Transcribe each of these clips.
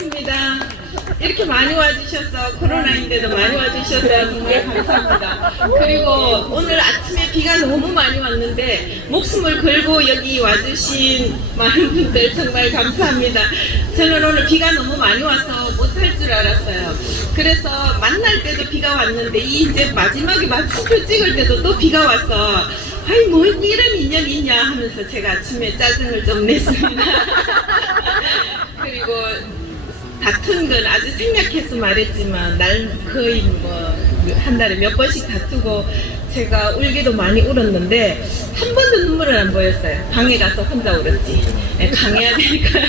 반갑습니다. 이렇게 많이 와주셔서 코로나인데도 많이 와주셔서 정말 감사합니다. 그리고 오늘 아침에 비가 너무 많이 왔는데 목숨을 걸고 여기 와주신 많은 분들 정말 감사합니다. 저는 오늘 비가 너무 많이 와서 못할 줄 알았어요. 그래서 만날 때도 비가 왔는데 이제 마지막에 마침표 찍을 때도 또 비가 와서 아이 뭐 이런 인연이 있냐 하면서 제가 아침에 짜증을 좀 냈습니다. 그리고 다툰 건 아주 생략해서 말했지만 날 거의 뭐 한 달에 몇 번씩 다투고 제가 울기도 많이 울었는데 한 번도 눈물을 안 보였어요. 방에 가서 혼자 울었지. 네, 강해야 되니까요.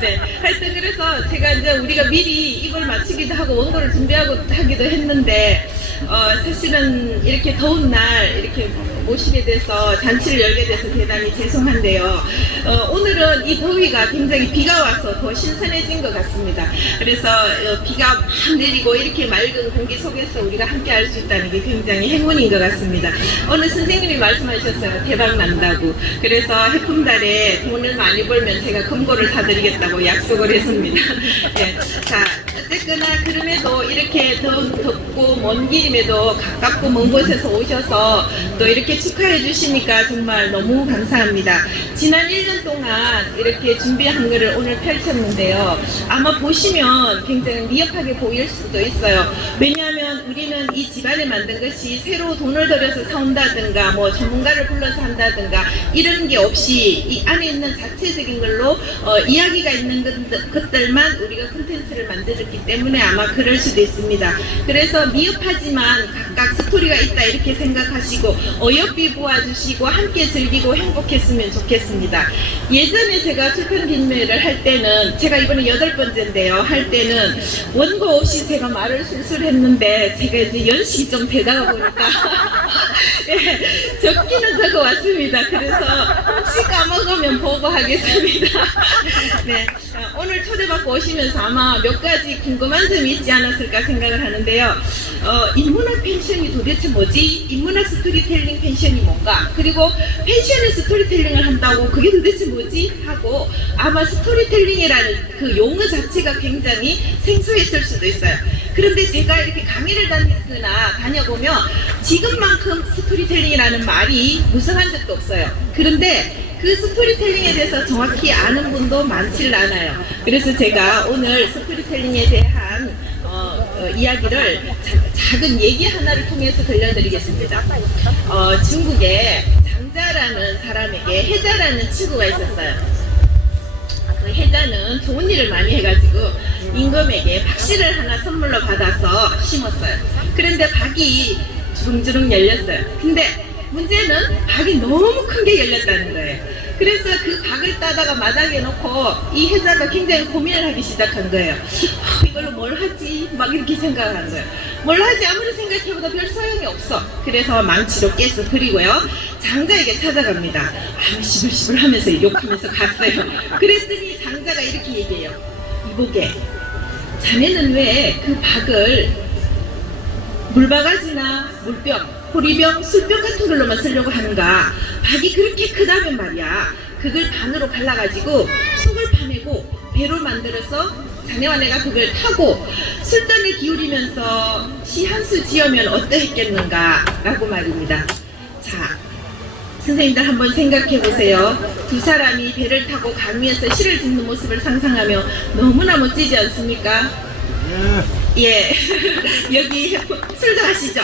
네, 하여튼 그래서 제가 이제 우리가 미리 이걸 마치기도 하고 원고를 준비하고 하기도 했는데 사실은 이렇게 더운 날 이렇게 모시게 돼서 잔치를 열게 돼서 대단히 죄송한데요. 오늘은 이 더위가 굉장히 비가 와서 더 신선해진 것 같습니다. 그래서 비가 막 내리고 이렇게 맑은 공기 속에서 우리가 함께 할 수 있다는 게 굉장히 행운인 것 같습니다. 오늘 선생님이 말씀하셨어요. 대박 난다고. 그래서 해품달에 돈을 많이 벌면 제가 금고를 사드리겠다고 약속을 했습니다. 네. 자, 어쨌거나 그럼에도 이렇게 덥고 먼 길임에도 가깝고 먼 곳에서 오셔서 또 이렇게 축하해 주시니까 정말 너무 감사합니다. 지난 1년 동안 이렇게 준비한 거를 오늘 펼쳤는데요. 아마 보시면 굉장히 미흡하게 보일 수도 있어요. 왜냐하면 우리는 이 집안을 만든 것이 새로 돈을 들여서 사온다든가 뭐 전문가를 불러서 한다든가 이런 게 없이 이 안에 있는 자체적인 걸로 이야기가 있는 것들만 우리가 콘텐츠를 만들었기 때문에 아마 그럴 수도 있습니다. 그래서 미흡하지만 각각 스토리가 있다 이렇게 생각하시고 어여삐 보아주시고 함께 즐기고 행복했으면 좋겠습니다. 예전에 제가 출판 뒷매를 할 때는 제가 이번에 8번째인데요. 할 때는 원고 없이 제가 말을 술술 했는데 제가 이제 연식이 좀 되다가 보니까 예, 적기는 적어 왔습니다. 그래서 혹시 까먹으면 보고하겠습니다. 네, 오늘 초대받고 오시면서 아마 몇 가지 궁금한 점이 있지 않았을까 생각을 하는데요. 인문학 펜션이 도대체 뭐지? 인문학 스토리텔링 펜션이 뭔가? 그리고 펜션에 스토리텔링을 한다고 그게 도대체 뭐지? 하고 아마 스토리텔링이라는 그 용어 자체가 굉장히 생소했을 수도 있어요. 그런데 제가 이렇게 강의를 다녀보면 지금만큼 스토리텔링이라는 말이 무성한 적도 없어요. 그런데 그 스토리텔링에 대해서 정확히 아는 분도 많지를 않아요. 그래서 제가 오늘 스토리텔링에 대한 이야기를 작은 얘기 하나를 통해서 들려드리겠습니다. 중국에 장자라는 사람에게 해자라는 친구가 있었어요. 그 해자는 좋은 일을 많이 해가지고 임금에게 박씨를 하나 선물로 받아서 심었어요. 그런데 박이 주렁주렁 열렸어요. 근데 문제는 박이 너무 큰 게 열렸다는 거예요. 그래서 그 박을 따다가 마당에 놓고 이 해자가 굉장히 고민을 하기 시작한 거예요. 이걸로 뭘 하지? 막 이렇게 생각하는 거예요. 뭘 하지? 아무리 생각해보다 별 소용이 없어. 그래서 망치로 깨서 그리고요. 장자에게 찾아갑니다. 아, 시불시불 하면서 욕하면서 갔어요. 그랬더니 장자가 이렇게 얘기해요. 이보게, 자네는 왜 그 박을 물바가지나 물병, 호리병, 술병 같은 걸로만 쓰려고 하는가? 박이 그렇게 크다면 말이야. 그걸 반으로 갈라가지고 속을 파내고 배로 만들어서 자네와 내가 그걸 타고 술잔을 기울이면서 시 한 수 지으면 어떠했겠는가? 라고 말입니다. 자, 선생님들 한번 생각해 보세요. 두 사람이 배를 타고 강 위에서 시를 짓는 모습을 상상하며 너무나 멋지지 않습니까? 예. 여기 술도 하시죠?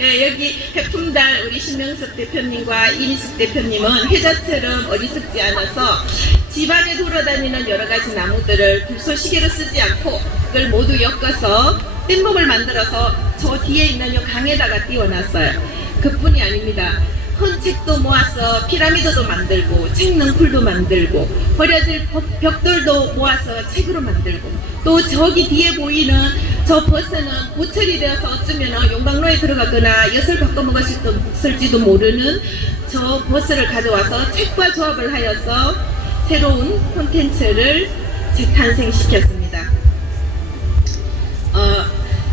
예, 여기 해품달 우리 신명섭 대표님과 이민숙 대표님은 해자처럼 어리석지 않아서 집안에 돌아다니는 여러 가지 나무들을 불쏘시개로 쓰지 않고 그걸 모두 엮어서 뗏목을 만들어서 저 뒤에 있는 이 강에다가 띄워놨어요. 그뿐이 아닙니다. 헌책도 모아서 피라미드도 만들고 책능쿨도 만들고 버려질 벽돌도 모아서 책으로 만들고 또 저기 뒤에 보이는 저 버스는 고철이 되어서 어쩌면 용광로에 들어가거나 엿을 바꿔 먹었을지도 모르는 저 버스를 가져와서 책과 조합을 하여서 새로운 콘텐츠를 재탄생시켰습니다.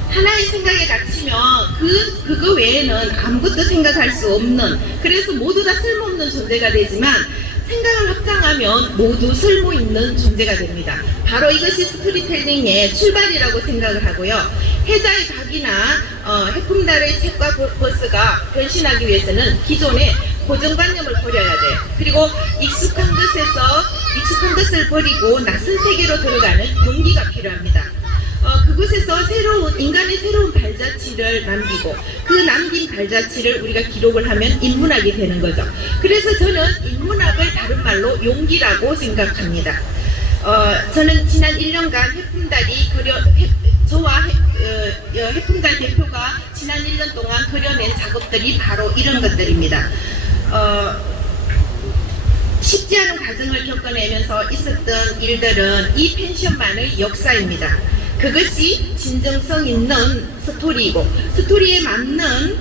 하나의 생각에 갇히면 그거 외에는 아무것도 생각할 수 없는, 그래서 모두 다 쓸모없는 존재가 되지만 생각을 확장하면 모두 쓸모 있는 존재가 됩니다. 바로 이것이 스토리텔링의 출발이라고 생각을 하고요. 해자의 닭이나 해품달의 책과 버스가 변신하기 위해서는 기존의 고정관념을 버려야 돼요. 그리고 익숙한 것을 버리고 낯선 세계로 들어가는 용기가 필요합니다. 그곳에서 인간의 새로운 발자취를 남기고 그 남긴 발자취를 우리가 기록을 하면 인문학이 되는 거죠. 그래서 저는 인문학을 다른 말로 용기라고 생각합니다. 저는 지난 1년간 저와 해품달 대표가 지난 1년 동안 그려낸 작업들이 바로 이런 것들입니다. 쉽지 않은 과정을 겪어내면서 있었던 일들은 이 펜션만의 역사입니다. 그것이 진정성 있는 스토리이고 스토리에 맞는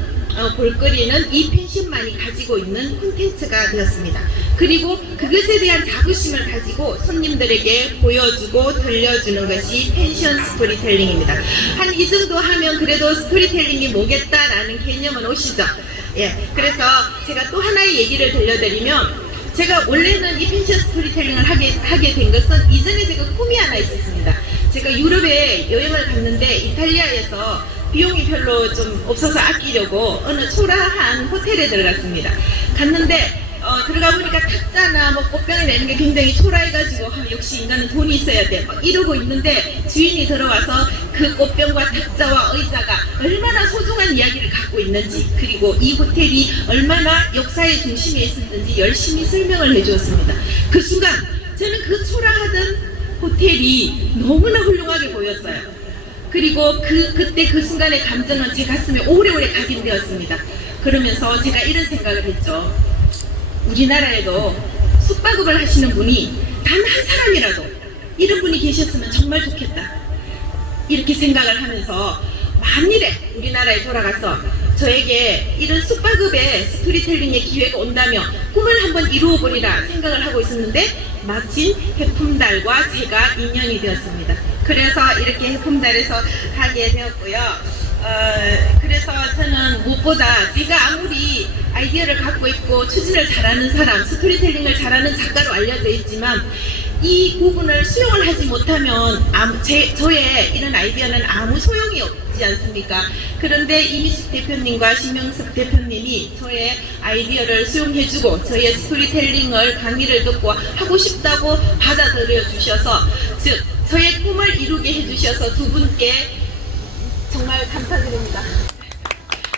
볼거리는 이 펜션만이 가지고 있는 콘텐츠가 되었습니다. 그리고 그것에 대한 자부심을 가지고 손님들에게 보여주고 들려주는 것이 펜션 스토리텔링입니다. 한 이 정도 하면 그래도 스토리텔링이 뭐겠다라는 개념은 오시죠. 예, 그래서 제가 또 하나의 얘기를 들려드리면 제가 원래는 이 펜션 스토리텔링을 하게 된 것은 이전에 제가 꿈이 하나 있었습니다. 제가 유럽에 여행을 갔는데 이탈리아에서 비용이 별로 좀 없어서 아끼려고 어느 초라한 호텔에 들어갔습니다. 갔는데 들어가 보니까 탁자나 뭐 꽃병이 내는 게 굉장히 초라해가지고 역시 인간은 돈이 있어야 돼 막 이러고 있는데 주인이 들어와서 그 꽃병과 탁자와 의자가 얼마나 소중한 이야기를 갖고 있는지 그리고 이 호텔이 얼마나 역사의 중심에 있었는지 열심히 설명을 해주었습니다. 그 순간 저는 그 초라하던 호텔이 너무나 훌륭하게 보였어요. 그리고 그때 그 순간의 감정은 제 가슴에 오래오래 각인되었습니다. 그러면서 제가 이런 생각을 했죠. 우리나라에도 숙박업을 하시는 분이 단 한 사람이라도 이런 분이 계셨으면 정말 좋겠다. 이렇게 생각을 하면서 만일에 우리나라에 돌아가서 저에게 이런 숙박업의 스토리텔링의 기회가 온다면 꿈을 한번 이루어보리라 생각을 하고 있었는데 마침 해품달과 제가 인연이 되었습니다. 그래서 이렇게 해품달에서 하게 되었고요. 그래서 저는 무엇보다 제가 아무리 아이디어를 갖고 있고 추진을 잘하는 사람, 스토리텔링을 잘하는 작가로 알려져 있지만 이 부분을 수용을 하지 못하면 저의 이런 아이디어는 아무 소용이 없지 않습니까? 그런데 이미숙 대표님과 신명섭 대표님이 저의 아이디어를 수용해주고 저의 스토리텔링을 강의를 듣고 하고 싶다고 받아들여 주셔서 즉 저의 꿈을 이루게 해주셔서 두 분께 정말 감사드립니다.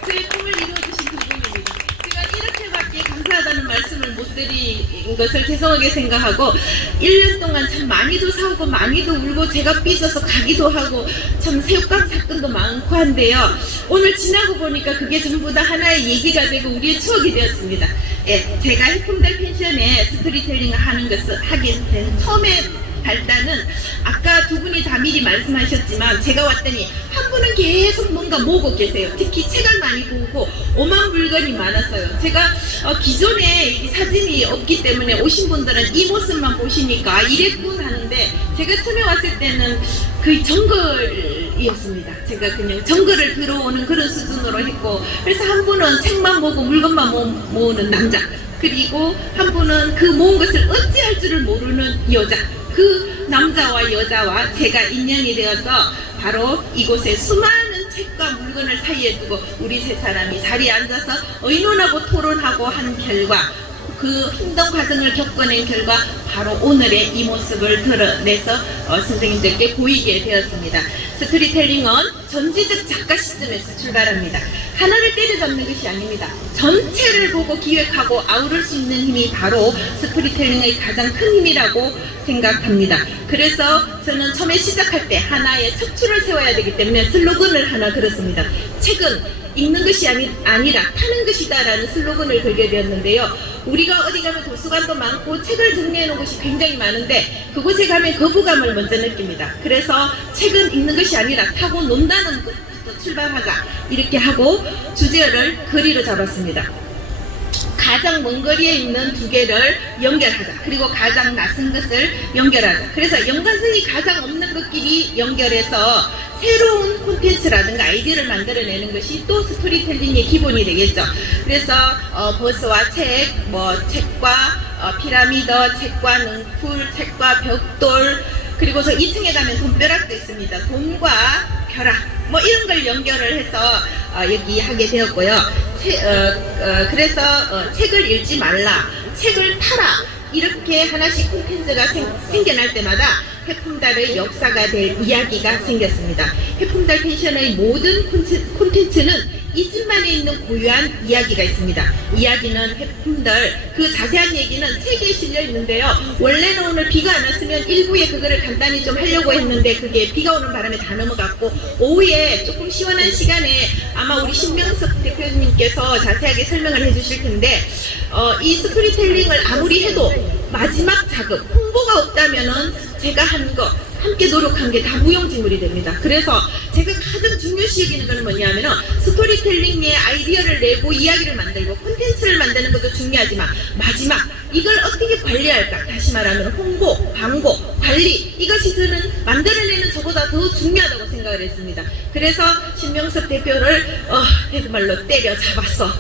저의 꿈을 이루어주신 두 분입니다. 제가 이렇게밖에 감사하다는 말씀을 못 드린 것을 죄송하게 생각하고 1년 동안 참 많이도 사오고 많이도 울고 제가 삐져서 가기도 하고 참 새우깡 사건도 많고 한데요. 오늘 지나고 보니까 그게 전부 다 하나의 얘기가 되고 우리의 추억이 되었습니다. 예, 제가 해품달 펜션에 스토리텔링을 하는 것을 하게 된 처음에 발단은 아까 두 분이 다 미리 말씀하셨지만 제가 왔더니 한 분은 계속 뭔가 모으고 계세요. 특히 책을 많이 보고 오만 물건이 많았어요. 제가 기존에 사진이 없기 때문에 오신 분들은 이 모습만 보시니까 이랬군 하는데 제가 처음에 왔을 때는 그 정글이었습니다. 제가 그냥 정글을 들어오는 그런 수준으로 했고 그래서 한 분은 책만 보고 물건만 모으는 남자 그리고 한 분은 그 모은 것을 어찌할 줄을 모르는 여자 그 남자와 여자와 제가 인연이 되어서 바로 이곳에 수많은 책과 물건을 사이에 두고 우리 세 사람이 자리에 앉아서 의논하고 토론하고 한 결과 그 힘든 과정을 겪어낸 결과 바로 오늘의 이 모습을 드러내서 선생님들께 보이게 되었습니다. 스토리텔링은 전지적 작가 시점에서 출발합니다. 하나를 때려잡는 것이 아닙니다. 전체를 보고 기획하고 아우를 수 있는 힘이 바로 스토리텔링의 가장 큰 힘이라고 생각합니다. 그래서 저는 처음에 시작할 때 하나의 척추를 세워야 되기 때문에 슬로건을 하나 걸었습니다. 책은 읽는 것이 아니라 타는 것이다 라는 슬로건을 걸게 되었는데요. 우리가 어디 가면 도서관도 많고 책을 정리해 놓은 곳이 굉장히 많은데 그곳에 가면 거부감을 먼저 느낍니다. 그래서 책은 읽는 것이 아니라 타고 논다는 것부터 출발하자 이렇게 하고 주제를 거리로 잡았습니다. 가장 먼 거리에 있는 두 개를 연결하자. 그리고 가장 낯선 것을 연결하자. 그래서 연관성이 가장 없는 것끼리 연결해서 새로운 콘텐츠라든가 아이디어를 만들어내는 것이 또 스토리텔링의 기본이 되겠죠. 그래서 버스와 책, 책과 피라미드, 책과 능풀, 책과 벽돌, 그리고서 2층에 가면 돈벼락도 있습니다. 돈과 벼락 뭐 이런 걸 연결을 해서 여기 하게 되었고요. 그래서 책을 읽지 말라, 책을 팔아, 이렇게 하나씩 콘텐츠가 생겨날 때마다 해품달의 역사가 될 이야기가 생겼습니다. 해품달 펜션의 모든 콘텐츠는 이 집만에 있는 고유한 이야기가 있습니다. 이야기는 해품달, 그 자세한 얘기는 책에 실려 있는데요. 원래는 오늘 비가 안 왔으면 일부에 그거를 간단히 좀 하려고 했는데 그게 비가 오는 바람에 다 넘어갔고, 오후에 조금 시원한 시간에 아마 우리 신명석 대표님께서 자세하게 설명을 해주실 텐데, 이 스토리텔링을 아무리 해도 마지막 작업, 홍보가 없다면은 제가 한 거, 함께 노력한 게 다 무용지물이 됩니다. 그래서 제가 가장 중요시 여기는 것은 뭐냐면은 스토리텔링의 아이디어를 내고 이야기를 만들고 콘텐츠를 만드는 것도 중요하지만 마지막 이걸 어떻게 관리할까, 다시 말하면 홍보, 광고, 관리, 이것이 저는 만들어내는 저보다 더 중요하다고 생각을 했습니다. 그래서 신명석 대표를 해그말로 때려잡았어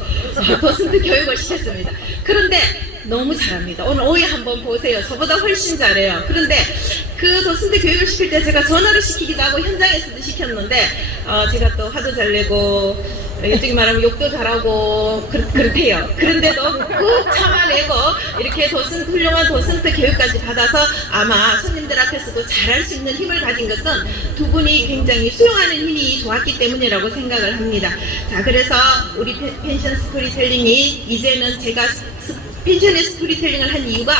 도슨트 교육을 시켰습니다. 그런데 너무 잘합니다. 오늘 오후에 한번 보세요. 저보다 훨씬 잘해요. 그런데 그 도슨트 교육을 시킬 때 제가 전화로 시키기도 하고 현장에서도 시켰는데 제가 또 화도 잘 내고 솔직히 말하면 욕도 잘하고 그렇대요. 그런데도 꾹 참아내고 이렇게 훌륭한 도슨트 교육까지 받아서 아마 손님들 앞에서도 잘할 수 있는 힘을 가진 것은 두 분이 굉장히 수용하는 힘이 좋았기 때문이라고 생각을 합니다. 자, 그래서 우리 펜션 스토리텔링이 이제는 제가 펜션의 스토리텔링을 한 이유가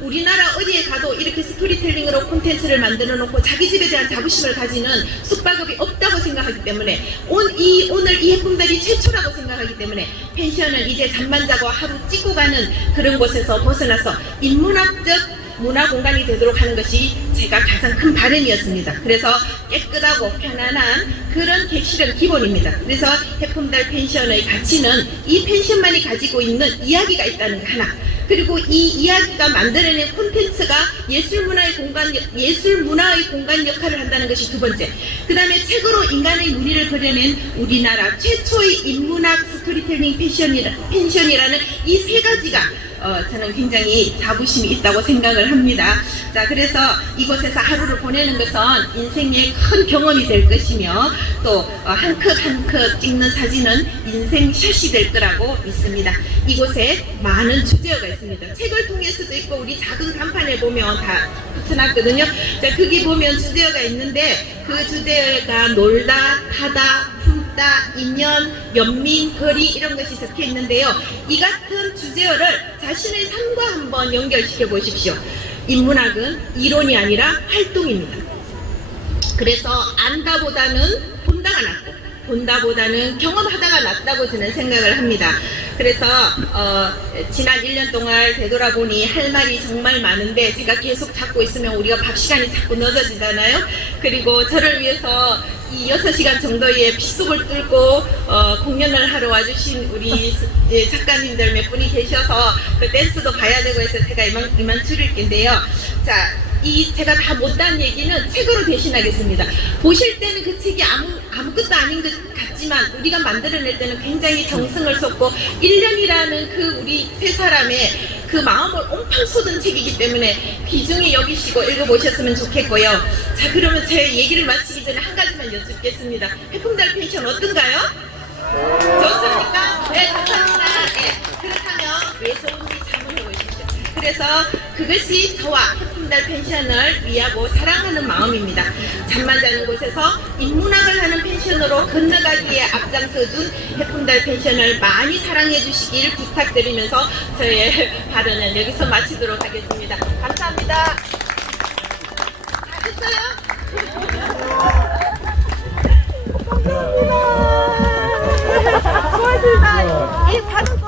우리나라 어디에 가도 이렇게 스토리텔링으로 콘텐츠를 만들어 놓고 자기 집에 대한 자부심을 가지는 숙박업이 없다고 생각하기 때문에 오늘 이 해품달이 최초라고 생각하기 때문에 펜션은 이제 잠만 자고 하루 찍고 가는 그런 곳에서 벗어나서 인문학적 문화 공간이 되도록 하는 것이 제가 가장 큰 바람이었습니다. 그래서 깨끗하고 편안한 그런 객실은 기본입니다. 그래서 해품달 펜션의 가치는 이 펜션만이 가지고 있는 이야기가 있다는 거 하나, 그리고 이 이야기가 만들어낸 콘텐츠가 예술문화의 공간 역할을 한다는 것이 두 번째, 그 다음에 책으로 인간의 무리를 그려낸 우리나라 최초의 인문학 스토리텔링 펜션이라는 이 세 가지가 저는 굉장히 자부심이 있다고 생각을 합니다. 자, 그래서 이곳에서 하루를 보내는 것은 인생의 큰 경험이 될 것이며 또 한 컷 한 컷 찍는 사진은 인생샷이 될 거라고 믿습니다. 이곳에 많은 주제어가 있습니다. 책을 통해서도 있고 우리 작은 간판에 보면 다 붙여놨거든요. 자, 거기 보면 주제어가 있는데 그 주제어가 놀다, 타다, 품다, 인연, 연민, 거리 이런 것이 적혀 있는데요. 이 같은 주제어를 자신의 삶과 한번 연결시켜 보십시오. 인문학은 이론이 아니라 활동입니다. 그래서 안다보다는 본다가 낫고 본다보다는 경험하다가 낫다고 저는 생각을 합니다. 그래서 지난 1년 동안 되돌아보니 할 말이 정말 많은데 제가 계속 찾고 있으면 우리가 밥 시간이 자꾸 늦어지잖아요. 그리고 저를 위해서 이 6시간 정도의 빗속을 뚫고 공연을 하러 와주신 우리 작가님들 몇 분이 계셔서 그 댄스도 봐야 되고 해서 제가 이만 줄일게요. 자, 제가 다 못한 얘기는 책으로 대신하겠습니다. 보실 때는 그 책이 아무것도 아닌 것 같지만 우리가 만들어낼 때는 굉장히 정성을 쏟고 1년이라는 그 우리 세 사람의 그 마음을 온팡 쏟은 책이기 때문에 귀중히 여기시고 읽어보셨으면 좋겠고요. 자, 그러면 제 얘기를 마치기 전에 한 가지만 여쭙겠습니다. 해품달 펜션 어떤가요? 좋습니까? 네, 감사합니다. 네, 그렇다면 왜 좋은지 자문해 보십시오. 그래서 그것이 저와 해품달 펜션을 위하고 사랑하는 마음입니다. 잠만 자는 곳에서 인문학을 하는 펜션으로 건너가기에 앞장서준 해품달 펜션을 많이 사랑해 주시길 부탁드리면서 저의 발언은 여기서 마치도록 하겠습니다. 감사합니다. 잘했어요? 감사합니다. 고맙습니다. 예, 다른